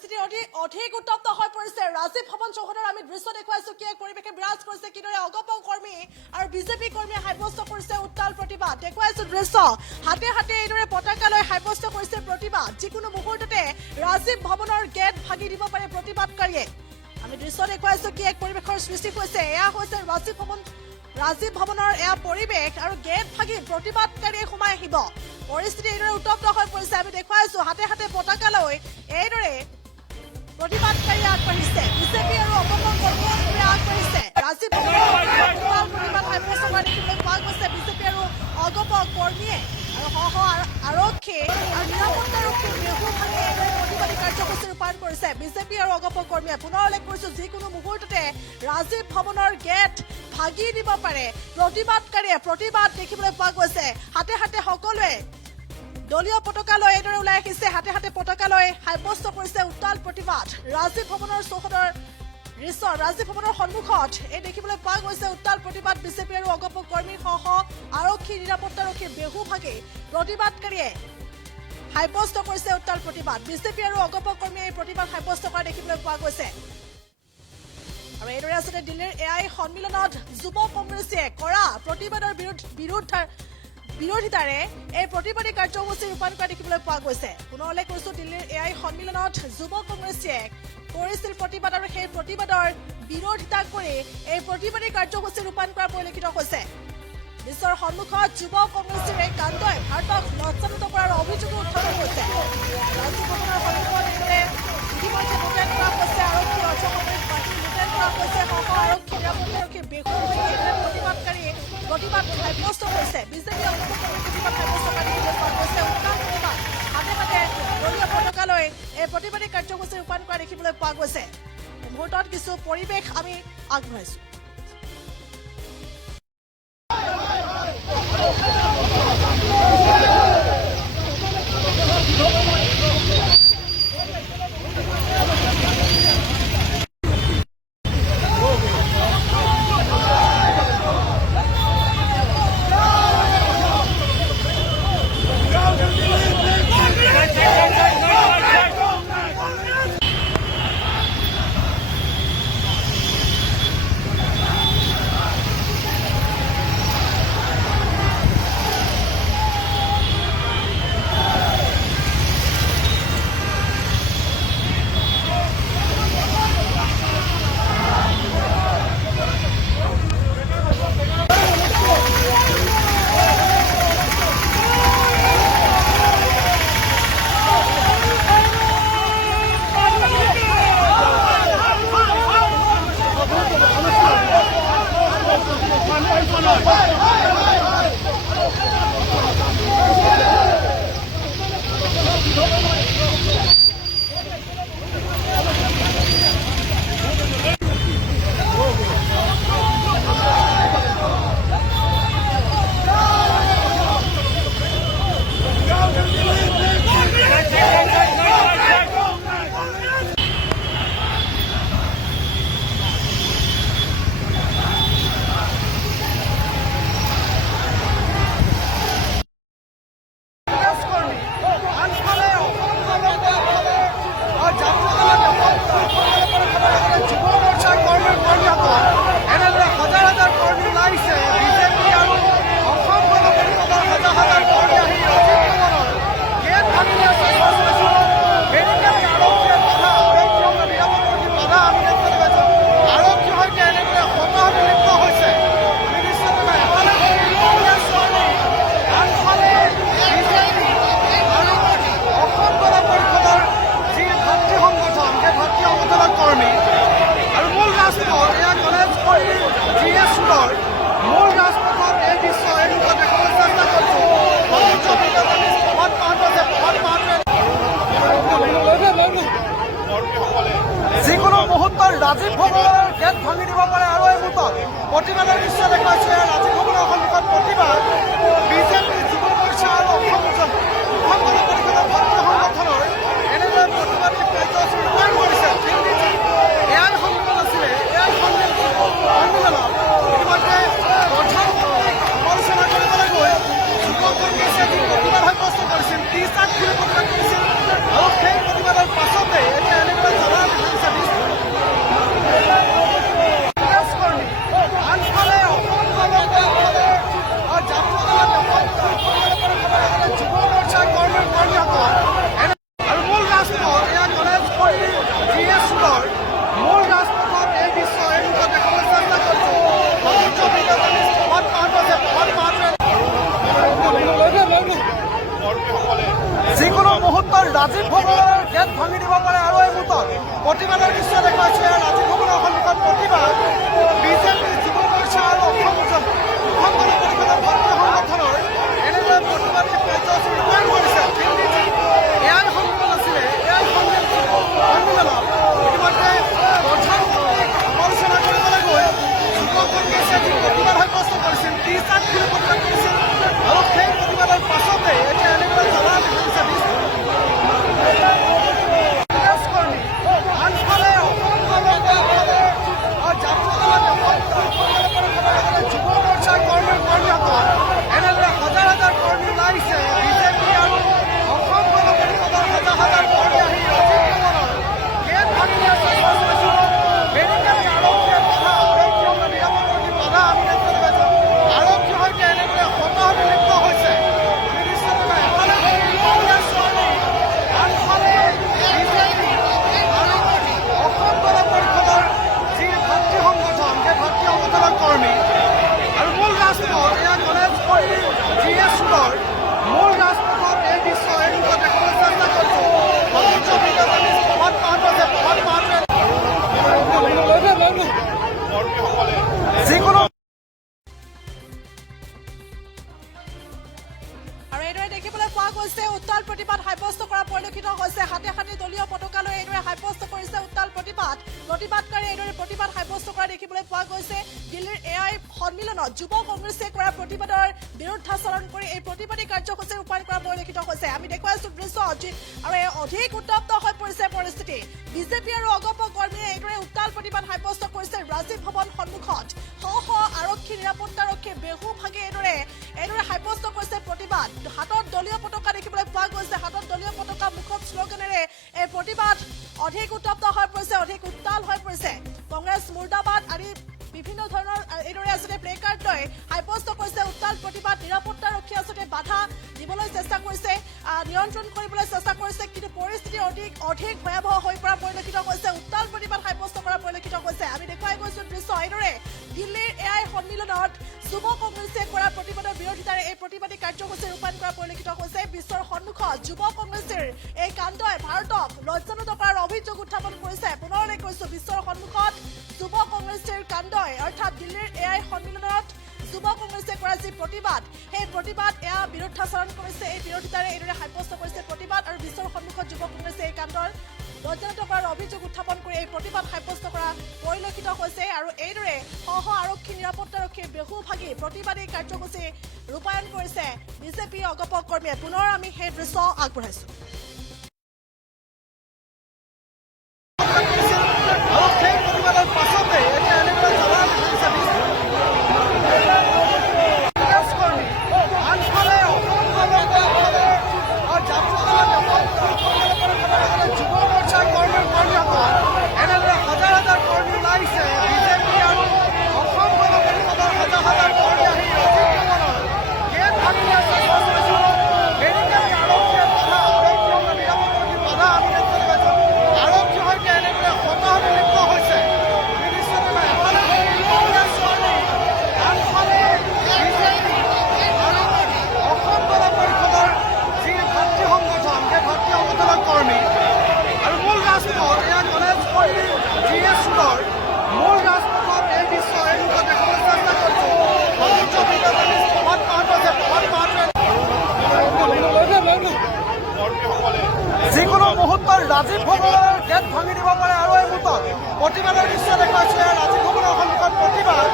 পৰিস্থিতি অধিক উত্তপ্ত হৈ পৰিছে। ৰাজীৱ ভৱন চৌহদৰ আমি দৃশ্য দেখুৱাইছো, কি এক পৰিৱেশে বিৰাজ কৰিছে, কিদৰে অগপ কৰ্মী আৰু বিজেপি কৰ্মীয়ে সাব্যস্ত কৰিছে উত্তাল প্ৰতিবাদ। দেখুৱাইছো দৃশ্য, হাতে হাতে এইদৰে পতাকা লৈ সাব্যস্ত কৰিছে প্ৰতিবাদ। যিকোনো মুহূৰ্ততে ৰাজীৱ ভৱনৰ গেট ভাঙি দিব পাৰে প্ৰতিবাদকাৰীয়ে। আমি দৃশ্য দেখুৱাইছো, কি এক পৰিৱেশৰ সৃষ্টি হৈছে। এয়া হৈছে ৰাজীৱ ভৱনৰ এয়া পৰিৱেশ, আৰু গেট ভাঙি প্ৰতিবাদকাৰীয়ে সোমাই আহিব। পৰিস্থিতি এইদৰে উত্তপ্ত হৈ পৰিছে। আমি দেখুৱাইছো হাতে হাতে পতাকা লৈ এইদৰে প্ৰতিবাদকাৰী আগবাঢ়িছে। বিজেপি আৰু অগপ কৰ্মীয়ে আগবাঢ়িছে। ৰাজীৱ ভৱনৰ প্ৰতিবাদ সাব্যস্ত কৰা দেখিবলৈ পোৱা গৈছে বিজেপি আৰু অগপ কৰ্মীয়ে, আৰু সহ আৰক্ষী আৰু নিৰাপত্তাৰক্ষীৰ বেহু ভাঙি এইদৰে প্ৰতিবাদী কাৰ্যসূচী ৰূপায়ণ কৰিছে বিজেপি আৰু অগপ কৰ্মীয়ে। পুনৰ উল্লেখ কৰিছো, যিকোনো মুহূৰ্ততে ৰাজীৱ ভৱনৰ গেট ভাগি দিব পাৰে প্ৰতিবাদকাৰীয়ে। প্ৰতিবাদ দেখিবলৈ পোৱা গৈছে। হাতে হাতে সকলোৱে দলীয় পতাকা লৈ এইদৰে ওলাই আহিছে, হাতে হাতে পতাকা লৈ সাব্যস্ত কৰিছে উত্তাল প্ৰতিবাদ। ৰাজীৱ ভৱনৰ চৌহদৰ দৃশ্য, ৰাজীৱ ভৱনৰ সন্মুখত এই দেখিবলৈ পোৱা গৈছে উত্তাল প্ৰতিবাদ। বিজেপি আৰু অগপ কৰ্মীৰ সহ আৰক্ষী নিৰাপত্তাৰক্ষীৰ বেহু ভাগি প্ৰতিবাদকাৰীয়ে সাব্যস্ত কৰিছে উত্তাল প্ৰতিবাদ। বিজেপি আৰু অগপ কৰ্মীয়ে এই প্ৰতিবাদ সাব্যস্ত কৰা দেখিবলৈ পোৱা গৈছে। আৰু এইদৰে আচলতে দিল্লীৰ এআই সন্মিলনত যুৱ কংগ্ৰেছীয়ে কৰা প্ৰতিবাদৰ বিৰোধিতাৰে এই প্ৰতিবাদী কাৰ্যসূচী ৰূপায়ণ কৰা দেখিবলৈ পোৱা গৈছে। পুনৰ উল্লেখ কৰিছো, দিল্লীৰ এআই সন্মিলনত যুৱ কংগ্ৰেছীয়ে কৰিছিল প্ৰতিবাদ, আৰু সেই প্ৰতিবাদৰ বিৰোধিতা কৰি এই প্ৰতিবাদী কাৰ্যসূচী ৰূপায়ণ কৰা পৰিলক্ষিত হৈছে। বিশ্বৰ সন্মুখত যুৱ কংগ্ৰেছীৰ এই কাণ্ডই ভাৰতক লজ্জান্বিত কৰাৰ অভিযোগো উত্থাপন হৈছে। ৰাজীৱ ভৱনৰ সন্মুখত এইদৰে ইতিমধ্যে মোতায়েন কৰা হৈছে আৰক্ষী, অৰ্ধসামৰিক বাহিনী মোতায়েন কৰা হৈছে, সহ আৰক্ষী নিৰাপত্তাৰক্ষীৰ বেহু প্ৰতিবাদকাৰীয়ে প্ৰতিবাদ সাব্যস্ত কৰিছে। বিজেপি অগপ কৰ্মীৰ প্ৰতিবাদ সাব্যস্ত কৰা দেখিবলৈ পোৱা গৈছে। উত্তাল প্ৰতিবাদ, হাতে হাতে দলীয় পতাকা লৈ এই প্ৰতিবাদী কাৰ্যসূচী ৰূপায়ণ কৰা দেখিবলৈ পোৱা গৈছে। এই মুহূৰ্তত কিছু পৰিৱেশ আমি আগবঢ়াইছো। যিকোনো মুহূৰ্তত ৰাজীৱ ভৱনৰ গেট ভাঙি দিব পাৰে। আৰু এই মুহূৰ্তত প্ৰতিবাদৰ দৃশ্য দেখুৱাইছে ৰাজীৱ ভৱনৰ সন্মুখত প্ৰতিবাদ। বিজেপি যুৱ মৰ্চা আৰু অসম গণ পৰিষদৰ ভাৰতীয় সংগঠনৰ এনেদৰে প্ৰতিবাদী কাৰ্যসূচী ৰূপায়ণ কৰিছে। এআই সন্মিলন আছিলে, এআই সন্মিলনত ইতিমধ্যে প্ৰধানমন্ত্ৰীক সমালোচনা কৰিবলৈ গৈ যুৱ কংগ্ৰেছে যি প্ৰতিবাদ সাব্যস্ত কৰিছিল, টি চাৰ্ট খুলি প্ৰতিবাদ কৰিছিল, আৰু সেই প্ৰতিবাদৰ পাছতে এতিয়া যিকোনো মুহূৰ্তত ৰাজীৱ ভৱনৰ গেট ভাঙি দিব পাৰে আৰু এই মুহূৰ্তত প্ৰতিবাদৰ দৃশ্য দেখুৱাইছে ৰাজীৱ ভৱনৰ সন্মুখত প্ৰতিবাদ বিজেপি যুৱ মৰ্চা আৰু অসম গণ পৰিষদৰ ভাৰতীয় সংগঠনৰ এনেদৰে প্ৰতিবাদী কাৰ্যসূচী ৰূপায়ণ কৰিছে। এয়াই সন্মিলন আছিলে, এয়াই সন্মিলনত ইতিমধ্যে প্ৰধানমন্ত্ৰীক সমালোচনা কৰিবলৈ গৈ যুৱ কংগ্ৰেছে যি প্ৰতিবাদ সাব্যস্ত কৰিছিল, টি-চাৰ্ট খুলি প্ৰতিবাদ কৰিছিল আৰু সেই প্ৰতিবাদৰ পাছতে এতিয়া এনেদৰে জ্বলা দেখাইছে কৰ্মী। আনফালে অসম গণ পৰিষদে যুৱ মৰ্চাৰ কৰ্মীসকল এনেদৰে হাজাৰ হাজাৰ কৰ্মী ওলাইছে। বিজেপি আৰু অসম গণ পৰিষদৰ হাজাৰ হাজাৰ কৰ্মী আহি ৰাজীৱ ভৱনৰ গেট ভাঙি আছে। বেৰিকেড আৰক্ষীয়ে বাধা, আৰক্ষীয়ে নিৰাপত্তাৰ বাধা আমি দেখা পাইছোঁ। আৰক্ষীৰ সৈতে এনেদৰে হতাহতি লিপ্ত হৈছে। আমি নিশ্চয় এফালে কংগ্ৰেছ কৰ্মী, আনফালে বিজেপি আৰু অসম গণ পৰিষদৰ যি ভাতৃ সংগঠন, সেই ভাতৃ সংগঠনৰ কৰ্মী আৰু মূল ৰাজপথ এয়া গণেশগুৰি GS ৰোডৰ মূল ৰাজপথত এই দৃশ্য এই ৰূপত দেখাবলৈ চেষ্টা কৰিছোঁ। সৰ্বোচ্চ ভিডিঅ'ত আমি প্ৰভাত পাহটোৱে যিকোনো আৰু এইদৰে দেখিবলৈ পোৱা গৈছে উত্তাল প্ৰতিবাদ সাব্যস্ত কৰা পৰিলক্ষিত হৈছে। হাতে হাতে দলীয় পতাকা লৈ এইদৰে সাব্যস্ত কৰিছে উত্তাল প্ৰতিবাদকাৰী এইদৰে প্ৰতিবাদ সাব্যস্ত কৰা দেখিবলৈ পোৱা গৈছে। দিল্লীৰ এআই সন্মিলনত যুৱ কংগ্ৰেছে কৰা প্ৰতিবাদৰ বিৰুদ্ধাচৰণ কৰি এই প্ৰতিবাদী কাৰ্যসূচী ৰূপায়ণ কৰা পৰিলক্ষিত হৈছে। আমি দেখুৱাইছোঁ দৃশ্য আৰু অধিক উত্তপ্ত হৈ পৰিছে পৰিস্থিতি। বিজেপি আৰু অগপ কৰ্মীয়ে এইদৰে উত্তাল প্ৰতিবাদ সাব্যস্ত কৰিছে ৰাজীৱ ভৱন সন্মুখত। শ আৰক্ষী নিৰাপত্তাৰক্ষীয়ে বেহু ভাগে এইদৰে সাব্যস্ত কৰিছে প্ৰতিবাদ। হাতত দলীয় পতাকা দেখিবলৈ পোৱা গৈছে। হাতত দলীয় পতাকা, মুখত শ্লোগানেৰে এই প্ৰতিবাদ অধিক উত্তপ্ত হৈ পৰিছে, অধিক উত্তাল হৈ পৰিছে। কংগ্ৰেছ মুৰ্দাবাদ আদি বিভিন্ন ধৰণৰ এইদৰে আচলতে প্লে কাৰ্ড লৈ সাব্যস্ত কৰিছে উত্তাল প্ৰতিবাদ। নিৰাপত্তাৰক্ষীয়ে আচলতে বাধা দিবলৈ চেষ্টা কৰিছে, নিয়ন্ত্ৰণ কৰিবলৈ চেষ্টা কৰিছে, কিন্তু পৰিস্থিতি অধিক ভয়াৱহ হৈ পৰা পৰিলক্ষিত হৈছে। উত্তাল প্ৰতিবাদ সাব্যস্ত কৰা পৰিলক্ষিত হৈছে। আমি দেখুৱাই গৈছোঁ দৃশ্য এইদৰে দিল্লীৰ এআই সন্মিলনত যুৱ কংগ্ৰেছে কৰা প্ৰতিবাদৰ বিৰোধিতাৰে এই প্ৰতিবাদী কাৰ্যসূচী ৰূপায়ণ কৰা পৰিলক্ষিত হৈছে। বিশ্বৰ সন্মুখত যুৱ কংগ্ৰেছৰ এই কাণ্ডই ভাৰতক লজ্জানত কৰাৰ অভিযোগ উত্থাপন কৰিছে। পুনৰলৈ কৈছোঁ, বিশ্বৰ সন্মুখত যুৱ কংগ্ৰেছৰ কাণ্ডই অৰ্থাৎ দিল্লীৰ এআই সন্মিলনত যুৱ কংগ্ৰেছে কৰা যি প্ৰতিবাদ, সেই প্ৰতিবাদ এয়া বিৰুদ্ধাচৰণ কৰিছে। এই বিৰোধিতাৰে এইদৰে সাব্যস্ত কৰিছে প্ৰতিবাদ আৰু বিশ্বৰ সন্মুখত যুৱ কংগ্ৰেছে এই কাণ্ডৰ লজ্জানত কৰাৰ অভিযোগ উত্থাপন কৰি এই প্ৰতিবাদ সাব্যস্ত কৰা পৰিলক্ষিত হৈছে। আৰু এইদৰে শ আৰক্ষী নিৰাপত্তাৰক্ষীৰ বেহু ভাগি প্ৰতিবাদী কাৰ্যসূচী ৰূপায়ণ কৰিছে বিজেপি অগপ কৰ্মীয়ে। পুনৰ আমি সেই দৃশ্য আগবঢ়াইছোঁ। আৰু সেই প্ৰতিবাদৰ পাছতে এতিয়া এনেদৰে জ্বলা দেখাইছে কৰ্মী। আনফালে অসম গণ পৰিষদে যুৱ মৰ্চাৰ কৰ্মীসকল এনেদৰে হাজাৰ হাজাৰ কৰ্মী ওলাইছে। বিজেপি আৰু অসম গণ পৰিষদৰ হাজাৰ হাজাৰ কৰ্মী আহি ৰাজীৱ ভৱনৰ গেট ভাঙি আছে। বেৰিকেড আৰক্ষীয়ে বাধা, আৰক্ষীয়ে নিৰাপত্তাৰ বাধা আমি দেখা পাইছোঁ। আৰক্ষীৰ সৈতে এনেদৰে হতাহতি লিপ্ত হৈছে। আমি নিশ্চয় এফালে কংগ্ৰেছ কৰ্মী, আনফালে বিজেপি আৰু অসম গণ পৰিষদৰ যি ভাতৃ সংগঠন, সেই ভাতৃ সংগঠনৰ কৰ্মী আৰু মূল ৰাজপথ এয়া গণেশগুৰি GS ৰোডৰ মূল ৰাজপথত এই দৃশ্য এই ৰূপত দেখাবলৈ চেষ্টা কৰিছোঁ। সৰ্বোচ্চ ভিডিঅ'ত আমি প্ৰভাত পাহটোৱে যিকোনো মুহূৰ্তত ৰাজীৱ ভৱনৰ গেট ভাঙি দিব পাৰে আৰু এই মুহূৰ্তত প্ৰতিবাদৰ দৃশ্য দেখুৱাইছে ৰাজীৱ ভৱনৰ সন্মুখত প্ৰতিবাদ